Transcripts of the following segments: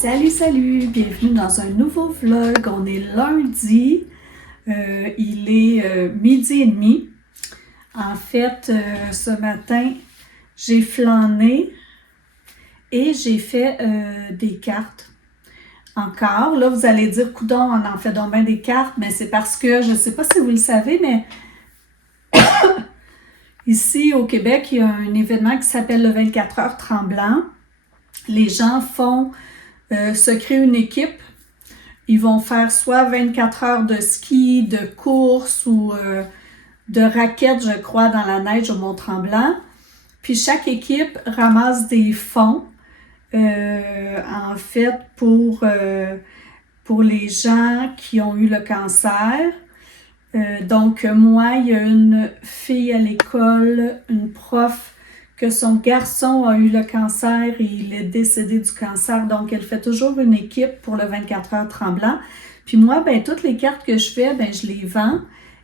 Salut, salut! Bienvenue dans un nouveau vlog. On est lundi. Il est midi et demi. En fait, ce matin, j'ai flâné et j'ai fait des cartes. Encore. Là, vous allez dire, coudonc, on en fait donc bien des cartes, mais c'est parce que, je ne sais pas si vous le savez, mais ici au Québec, il y a un événement qui s'appelle le 24 heures tremblant. Les gens se créent une équipe. Ils vont faire soit 24 heures de ski, de course ou de raquettes, je crois, dans la neige au Mont-Tremblant. Puis chaque équipe ramasse des fonds, en fait, pour les gens qui ont eu le cancer. Donc, moi, il y a une fille à l'école, une prof, que son garçon a eu le cancer et il est décédé du cancer. Donc, elle fait toujours une équipe pour le 24 heures tremblant. Puis moi, ben toutes les cartes que je fais, ben je les vends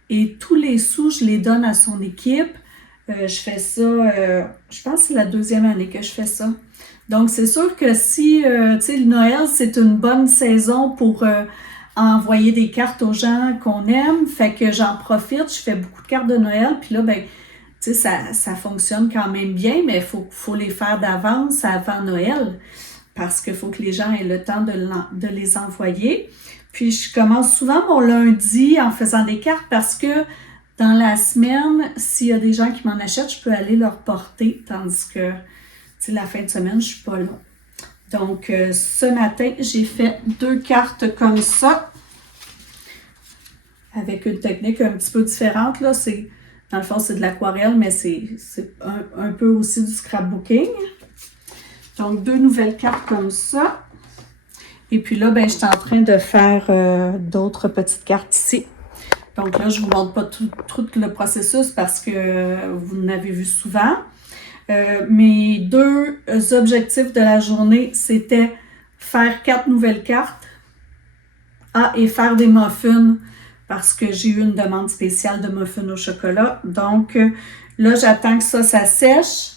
et tous les sous, je les donne à son équipe. Je fais ça, je pense que c'est la deuxième année que je fais ça. Donc, c'est sûr que si, tu sais, le Noël, c'est une bonne saison pour envoyer des cartes aux gens qu'on aime. Fait que j'en profite, je fais beaucoup de cartes de Noël. Puis là, ben, tu sais, ça fonctionne quand même bien, mais faut les faire d'avance avant Noël parce qu'il faut que les gens aient le temps de les envoyer. Puis je commence souvent mon lundi en faisant des cartes parce que dans la semaine, s'il y a des gens qui m'en achètent, je peux aller leur porter, tandis que la fin de semaine, je suis pas là. Donc, ce matin, j'ai fait 2 cartes comme ça, avec une technique un petit peu différente. Là, dans le fond, c'est de l'aquarelle, mais c'est un peu aussi du scrapbooking. Donc, 2 nouvelles cartes comme ça. Et puis là, ben, je suis en train de faire d'autres petites cartes ici. Donc là, je ne vous montre pas tout le processus parce que vous l'avez vu souvent. Mes 2 objectifs de la journée, c'était faire 4 nouvelles cartes. Et faire des muffins parce que j'ai eu une demande spéciale de muffins au chocolat. Donc là, j'attends que ça sèche.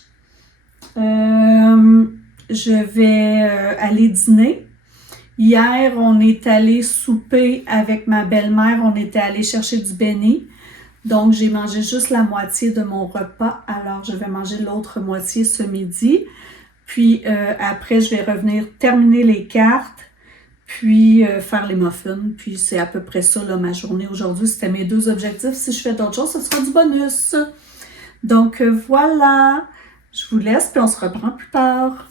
Je vais aller dîner. Hier, on est allé souper avec ma belle-mère. On était allé chercher du béni. Donc, j'ai mangé juste la moitié de mon repas. Alors, je vais manger l'autre moitié ce midi. Puis, après, je vais revenir terminer les cartes, puis faire les muffins. Puis, c'est à peu près ça, là, ma journée aujourd'hui. C'était mes 2 objectifs. Si je fais d'autres choses, ce sera du bonus. Donc, voilà. Je vous laisse, puis on se reprend plus tard.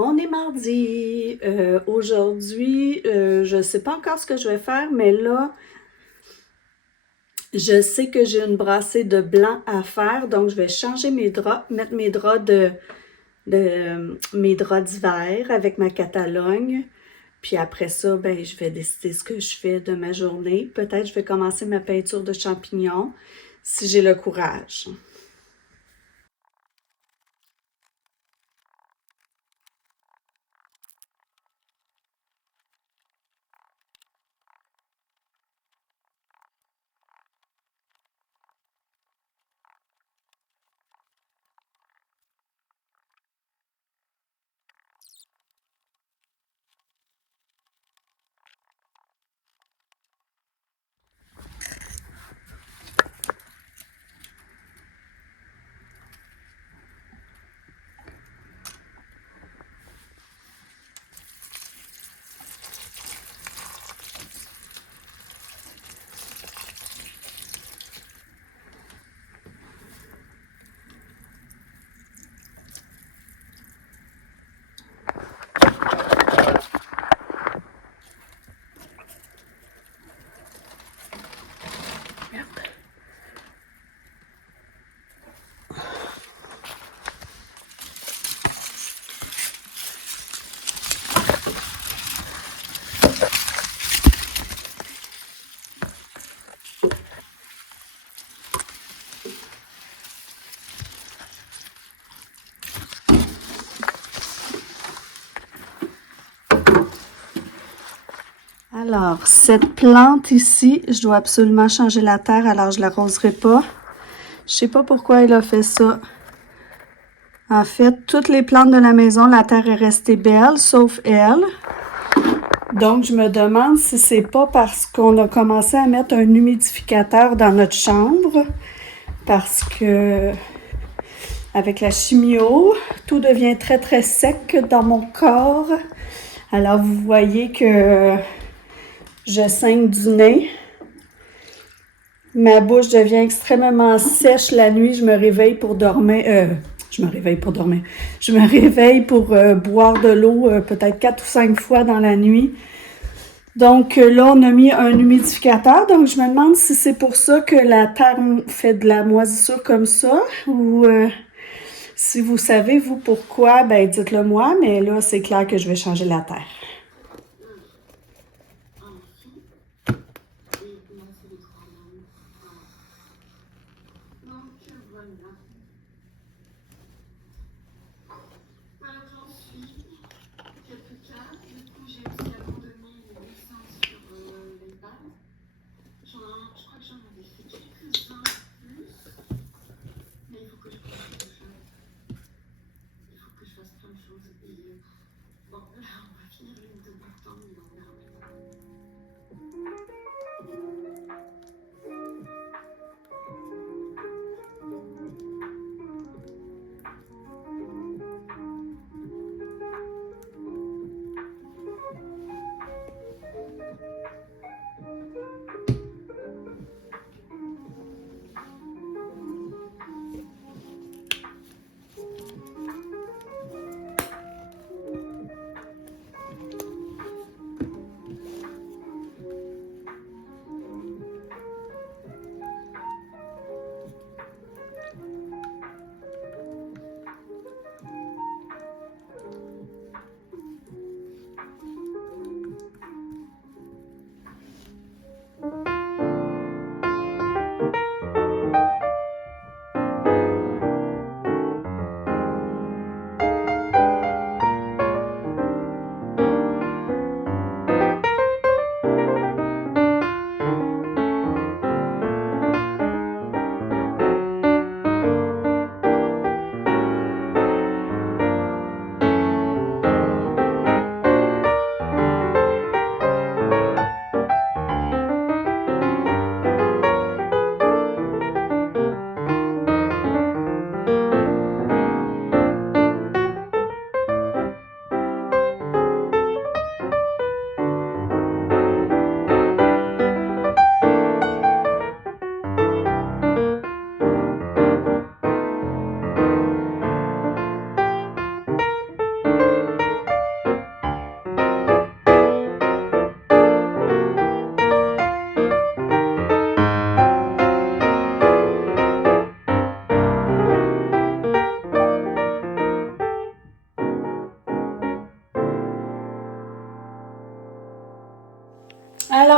On est mardi. Aujourd'hui, je ne sais pas encore ce que je vais faire, mais là, je sais que j'ai une brassée de blanc à faire. Donc, je vais changer mes draps, mettre mes draps mes draps d'hiver avec ma Catalogne. Puis après ça, ben, je vais décider ce que je fais de ma journée. Peut-être je vais commencer ma peinture de champignons si j'ai le courage. Alors, cette plante ici, je dois absolument changer la terre, alors je l'arroserai pas. Je sais pas pourquoi elle a fait ça. En fait, toutes les plantes de la maison, la terre est restée belle, sauf elle. Donc, je me demande si c'est pas parce qu'on a commencé à mettre un humidificateur dans notre chambre, parce que avec la chimio, tout devient très très sec dans mon corps. Alors, vous voyez que je saigne du nez. Ma bouche devient extrêmement sèche la nuit. Je me réveille pour dormir. Je me réveille pour boire de l'eau peut-être 4 ou 5 fois dans la nuit. Donc là, on a mis un humidificateur. Donc, je me demande si c'est pour ça que la terre fait de la moisissure comme ça. Ou si vous savez, vous, pourquoi, ben dites-le moi. Mais là, c'est clair que je vais changer la terre.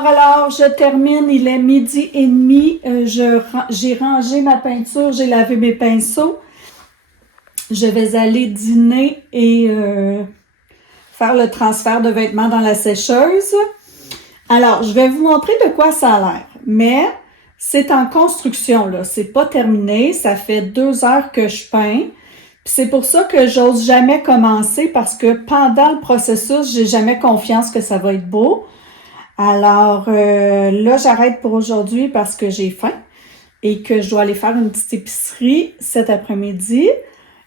Alors, je termine, il est 12h30, j'ai rangé ma peinture, j'ai lavé mes pinceaux. Je vais aller dîner et faire le transfert de vêtements dans la sécheuse. Alors, je vais vous montrer de quoi ça a l'air, mais c'est en construction, là, c'est pas terminé, ça fait 2 heures que je peins. Puis c'est pour ça que j'ose jamais commencer parce que pendant le processus, j'ai jamais confiance que ça va être beau. Alors là, j'arrête pour aujourd'hui parce que j'ai faim et que je dois aller faire une petite épicerie cet après-midi.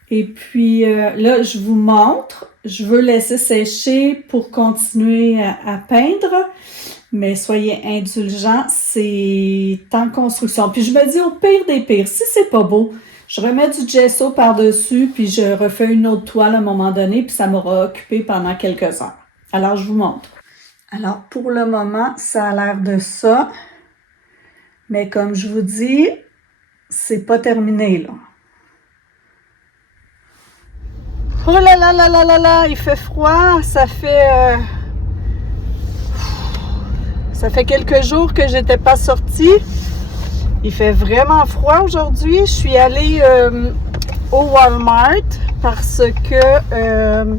Et puis là, je vous montre. Je veux laisser sécher pour continuer à peindre. Mais soyez indulgents, c'est en construction. Puis je me dis au pire des pires, si c'est pas beau, je remets du gesso par-dessus puis je refais une autre toile à un moment donné puis ça m'aura occupé pendant quelques heures. Alors, je vous montre. Alors, pour le moment, ça a l'air de ça. Mais comme je vous dis, c'est pas terminé, là. Oh là là là là là là, il fait froid. Ça fait quelques jours que j'étais pas sortie. Il fait vraiment froid aujourd'hui. Je suis allée au Walmart parce que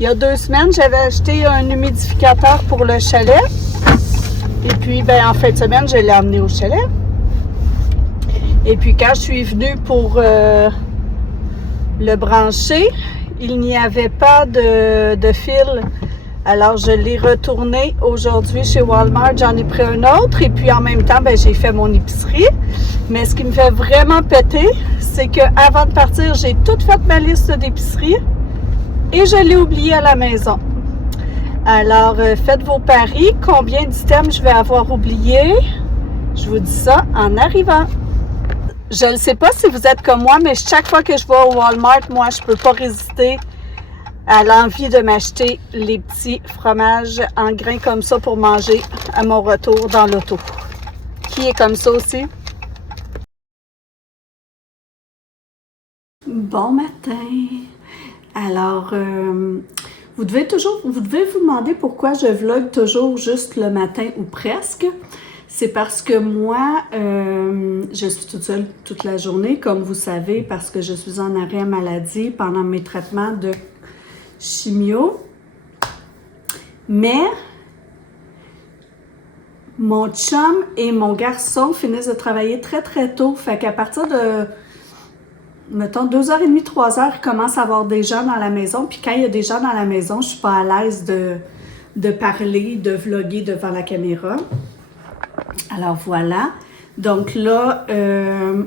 il y a 2 semaines, j'avais acheté un humidificateur pour le chalet. Et puis, ben, en fin de semaine, je l'ai emmené au chalet. Et puis, quand je suis venue pour le brancher, il n'y avait pas de fil. Alors, je l'ai retourné aujourd'hui chez Walmart. J'en ai pris un autre. Et puis, en même temps, ben, j'ai fait mon épicerie. Mais ce qui me fait vraiment péter, c'est qu'avant de partir, j'ai tout fait ma liste d'épicerie et je l'ai oublié à la maison. Alors, faites vos paris. Combien d'items je vais avoir oublié? Je vous dis ça en arrivant. Je ne sais pas si vous êtes comme moi, mais chaque fois que je vais au Walmart, moi, je ne peux pas résister à l'envie de m'acheter les petits fromages en grains comme ça pour manger à mon retour dans l'auto. Qui est comme ça aussi? Bon matin! Alors, vous devez vous demander pourquoi je vlog toujours juste le matin ou presque. C'est parce que moi, je suis toute seule toute la journée, comme vous savez, parce que je suis en arrêt maladie pendant mes traitements de chimio. Mais mon chum et mon garçon finissent de travailler très très tôt. Fait qu'à partir de, mettons, 2h30, 3h, ils commencent à avoir des gens dans la maison. Puis quand il y a des gens dans la maison, je suis pas à l'aise de parler, de vlogger devant la caméra. Alors voilà. Donc là,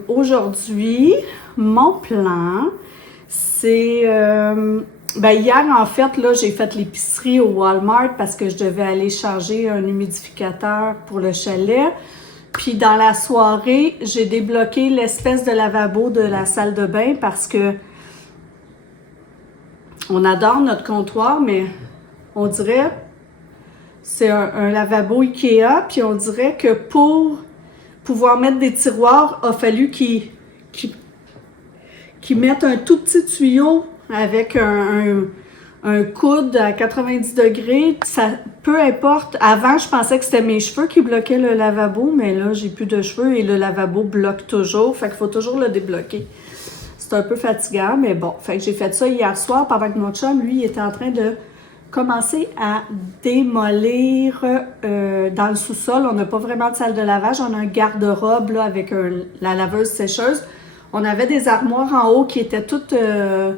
aujourd'hui, mon plan, c'est... ben hier, en fait, là, j'ai fait l'épicerie au Walmart parce que je devais aller charger un humidificateur pour le chalet. Puis dans la soirée, j'ai débloqué l'espèce de lavabo de la salle de bain parce que on adore notre comptoir, mais on dirait c'est un lavabo Ikea, puis on dirait que pour pouvoir mettre des tiroirs, il a fallu qu'ils mettent un tout petit tuyau avec un coude à 90 degrés. Ça, peu importe. Avant, je pensais que c'était mes cheveux qui bloquaient le lavabo, mais là, j'ai plus de cheveux et le lavabo bloque toujours. Fait qu'il faut toujours le débloquer. C'est un peu fatigant, mais bon. Fait que j'ai fait ça hier soir pendant que mon chum, lui, était en train de commencer à démolir dans le sous-sol. On n'a pas vraiment de salle de lavage. On a un garde-robe là, avec la laveuse sécheuse. On avait des armoires en haut qui étaient toutes... elles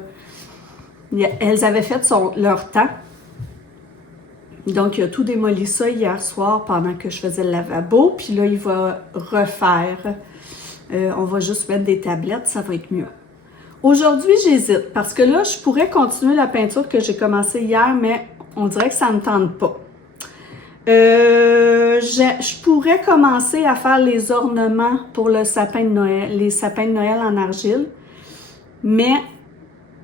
avaient fait leur temps. Donc, il a tout démoli ça hier soir pendant que je faisais le lavabo. Puis là, il va refaire. On va juste mettre des tablettes, ça va être mieux. Aujourd'hui, j'hésite parce que là, je pourrais continuer la peinture que j'ai commencée hier, mais on dirait que ça ne me tente pas. Je pourrais commencer à faire les ornements pour le sapin de Noël, les sapins de Noël en argile, mais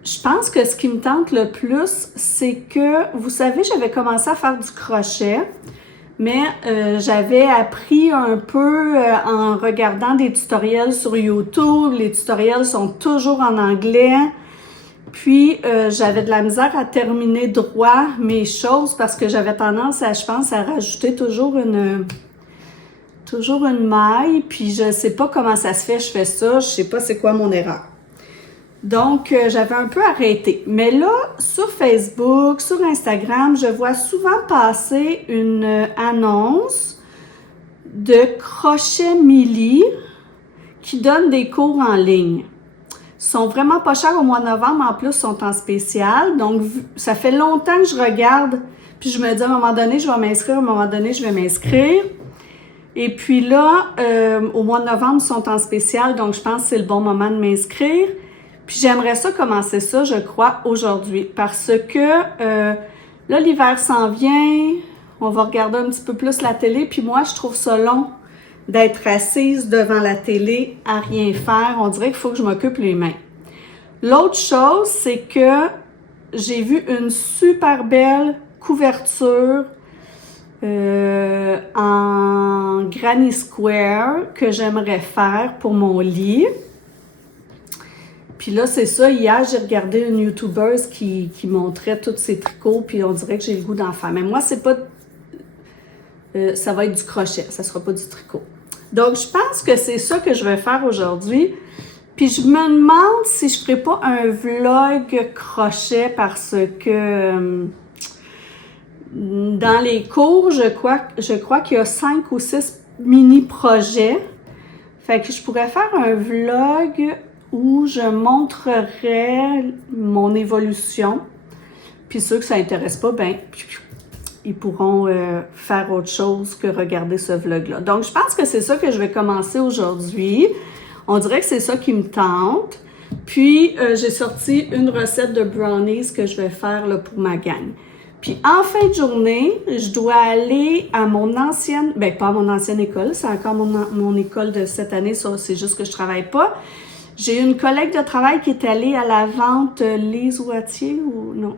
je pense que ce qui me tente le plus, c'est que, vous savez, j'avais commencé à faire du crochet, mais j'avais appris un peu en regardant des tutoriels sur YouTube. Les tutoriels sont toujours en anglais. Puis, j'avais de la misère à terminer droit mes choses parce que j'avais tendance à, je pense, à rajouter toujours une maille. Puis, je sais pas comment ça se fait, je fais ça. Je sais pas c'est quoi mon erreur. Donc, j'avais un peu arrêté. Mais là, sur Facebook, sur Instagram, je vois souvent passer une annonce de crochet Milly qui donne des cours en ligne. Ils sont vraiment pas chers au mois de novembre, en plus, ils sont en spécial. Donc, ça fait longtemps que je regarde, puis je me dis à un moment donné, je vais m'inscrire, à un moment donné, je vais m'inscrire. Et puis là, au mois de novembre, ils sont en spécial, donc je pense que c'est le bon moment de m'inscrire. Puis j'aimerais ça commencer ça, je crois, aujourd'hui. Parce que là, l'hiver s'en vient, on va regarder un petit peu plus la télé. Puis moi, je trouve ça long d'être assise devant la télé à rien faire. On dirait qu'il faut que je m'occupe les mains. L'autre chose, c'est que j'ai vu une super belle couverture en Granny Square que j'aimerais faire pour mon lit. Puis là, c'est ça, hier, j'ai regardé une YouTubeuse qui montrait tous ses tricots, puis on dirait que j'ai le goût d'en faire. Mais moi, c'est pas... ça va être du crochet, ça sera pas du tricot. Donc, je pense que c'est ça que je vais faire aujourd'hui. Puis je me demande si je ferai pas un vlog crochet parce que Dans les cours, je crois qu'il y a 5 ou 6 mini-projets. Fait que je pourrais faire un vlog où je montrerais mon évolution. Puis ceux que ça intéresse pas, ben, ils pourront faire autre chose que regarder ce vlog-là. Donc, je pense que c'est ça que je vais commencer aujourd'hui. On dirait que c'est ça qui me tente. Puis, j'ai sorti une recette de brownies que je vais faire là, pour ma gang. Puis, en fin de journée, je dois aller à mon ancienne... Ben, pas à mon ancienne école, c'est encore mon école de cette année, ça, c'est juste que je travaille pas. J'ai une collègue de travail qui est allée à la vente Les Oitiers ou... Non,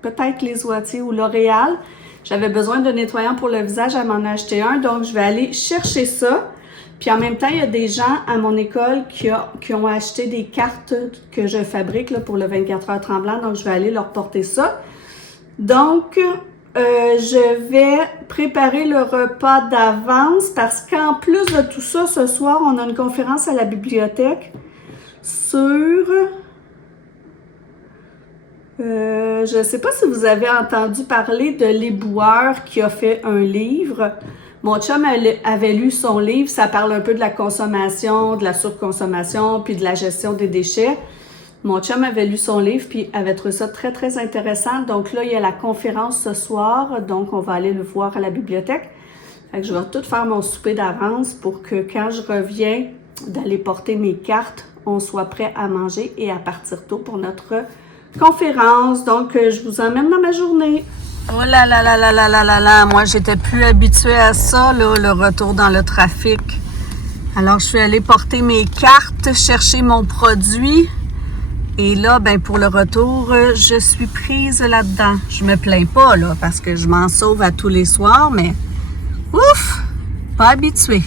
peut-être Les Oitiers ou L'Oréal. J'avais besoin de nettoyant pour le visage, elle m'en a acheté un, donc je vais aller chercher ça. Puis en même temps, il y a des gens à mon école qui ont acheté des cartes que je fabrique là, pour le 24 heures tremblant, donc je vais aller leur porter ça. Donc, je vais préparer le repas d'avance parce qu'en plus de tout ça, ce soir, on a une conférence à la bibliothèque sur... je ne sais pas si vous avez entendu parler de l'éboueur qui a fait un livre. Mon chum avait lu son livre, ça parle un peu de la consommation, de la surconsommation, puis de la gestion des déchets. Mon chum avait lu son livre, puis avait trouvé ça très, très intéressant. Donc là, il y a la conférence ce soir, donc on va aller le voir à la bibliothèque. Fait que je vais tout faire mon souper d'avance pour que quand je reviens d'aller porter mes cartes, on soit prêt à manger et à partir tôt pour notre conférence. Donc, je vous emmène dans ma journée. Oh là là là là là là là là, moi j'étais plus habituée à ça, là, le retour dans le trafic. Alors, je suis allée porter mes cartes, chercher mon produit. Et là, ben pour le retour, je suis prise là-dedans. Je me plains pas, là, parce que je m'en sauve à tous les soirs, mais ouf, pas habituée.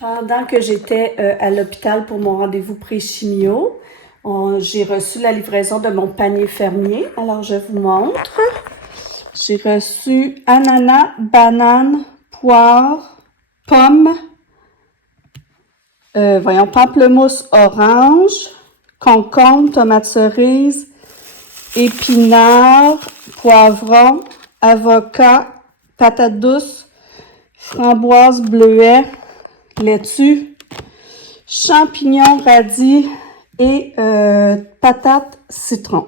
Pendant que j'étais à l'hôpital pour mon rendez-vous pré-chimio, j'ai reçu la livraison de mon panier fermier. Alors, je vous montre. J'ai reçu ananas, banane, poire, pomme, pamplemousse orange, concombre, tomate cerise, épinards, poivron, avocat, patate douce, framboise, bleuet, laitue, champignons, radis et patates citron.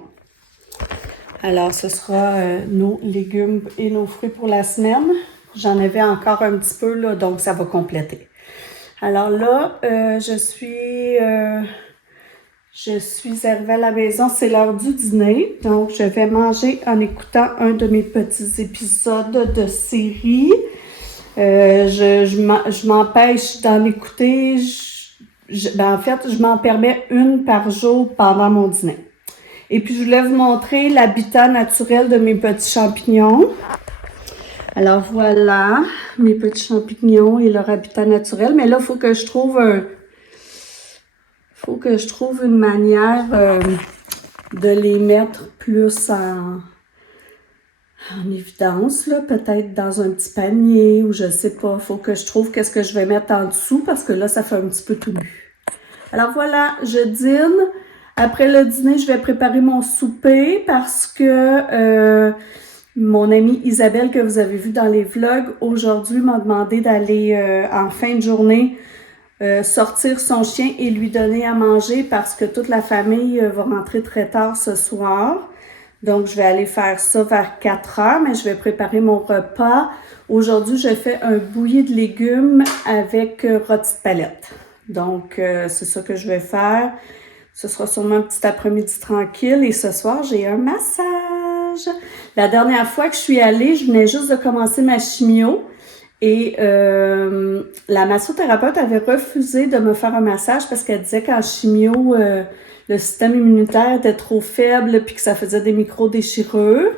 Alors, ce sera nos légumes et nos fruits pour la semaine. J'en avais encore un petit peu, là, donc ça va compléter. Alors là, je suis arrivée à la maison, c'est l'heure du dîner. Donc, je vais manger en écoutant un de mes petits épisodes de série. Je m'empêche d'en écouter. En fait, je m'en permets une par jour pendant mon dîner. Et puis, je voulais vous montrer l'habitat naturel de mes petits champignons. Alors, voilà mes petits champignons et leur habitat naturel. Mais là, il faut que je trouve une manière de les mettre plus en évidence, là, peut-être dans un petit panier ou je sais pas. Faut que je trouve qu'est-ce que je vais mettre en dessous parce que là, ça fait un petit peu tout nu. Alors voilà, je dîne. Après le dîner, je vais préparer mon souper parce que mon amie Isabelle, que vous avez vu dans les vlogs, aujourd'hui m'a demandé d'aller en fin de journée sortir son chien et lui donner à manger parce que toute la famille va rentrer très tard ce soir. Donc, je vais aller faire ça vers 4 heures, mais je vais préparer mon repas. Aujourd'hui, je fais un bouilli de légumes avec rôti de palette. Donc, c'est ça que je vais faire. Ce sera sûrement un petit après-midi tranquille. Et ce soir, j'ai un massage. La dernière fois que je suis allée, je venais juste de commencer ma chimio. Et la massothérapeute avait refusé de me faire un massage parce qu'elle disait qu'en chimio, le système immunitaire était trop faible puis que ça faisait des micro-déchirures.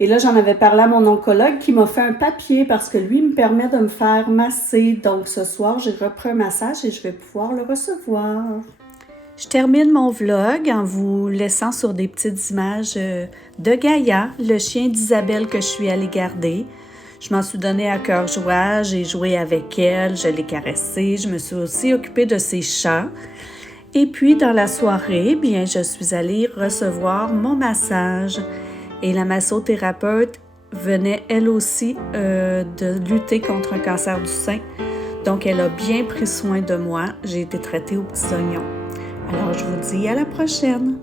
Et là, j'en avais parlé à mon oncologue qui m'a fait un papier parce que lui me permet de me faire masser. Donc, ce soir, j'ai repris un massage et je vais pouvoir le recevoir. Je termine mon vlog en vous laissant sur des petites images de Gaïa, le chien d'Isabelle que je suis allée garder. Je m'en suis donnée à cœur joie, j'ai joué avec elle, je l'ai caressée, je me suis aussi occupée de ses chats. Et puis, dans la soirée, bien, je suis allée recevoir mon massage. Et la massothérapeute venait, elle aussi, de lutter contre un cancer du sein. Donc, elle a bien pris soin de moi. J'ai été traitée aux petits oignons. Alors, je vous dis à la prochaine!